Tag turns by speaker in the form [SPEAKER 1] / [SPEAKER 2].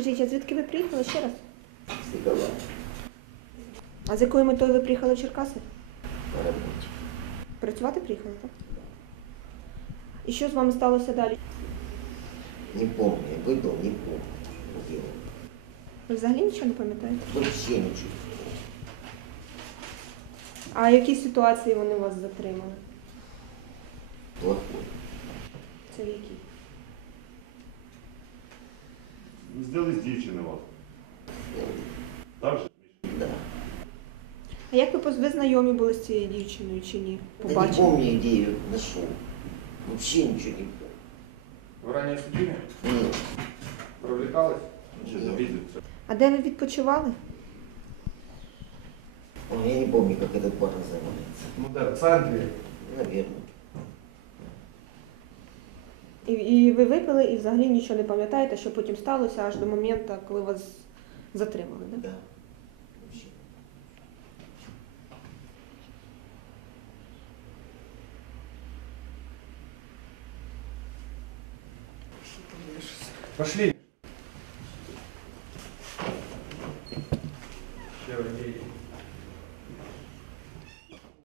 [SPEAKER 1] Скажіть, а звідки ви приїхали ще раз?
[SPEAKER 2] Николай,
[SPEAKER 1] А з якою метою ви приїхали в Черкаси?
[SPEAKER 2] по работе.
[SPEAKER 1] Працювати приїхали, так? І що з вами сталося далі?
[SPEAKER 2] Не помню, я выпил, не помню. Что делал.
[SPEAKER 1] Ви взагалі нічого не пам'ятаєте?
[SPEAKER 2] Вообще ничего не помню.
[SPEAKER 1] А в якій ситуації вони вас затримали?
[SPEAKER 2] Плохой.
[SPEAKER 1] Це в якій?
[SPEAKER 3] Сделали з дівчини вас. Так же?
[SPEAKER 2] Да.
[SPEAKER 1] А як ви знайомі були з цією дівчиною чи ні?
[SPEAKER 2] Да не помню, где ее нашел. Вообще ничего не помню.
[SPEAKER 3] Ви ранее судимі?
[SPEAKER 2] Нет.
[SPEAKER 3] Привлекались? Чи
[SPEAKER 2] Ні.
[SPEAKER 3] завідується?
[SPEAKER 1] А де ви відпочивали?
[SPEAKER 2] Я не помню, как этот бар называется.
[SPEAKER 3] Ну де, в центрі.
[SPEAKER 2] Наверное.
[SPEAKER 1] І ви випили і взагалі нічого не пам'ятаєте, що потім сталося аж до моменту, коли вас затримали, так?
[SPEAKER 2] Да. Вообще.
[SPEAKER 3] Пошли.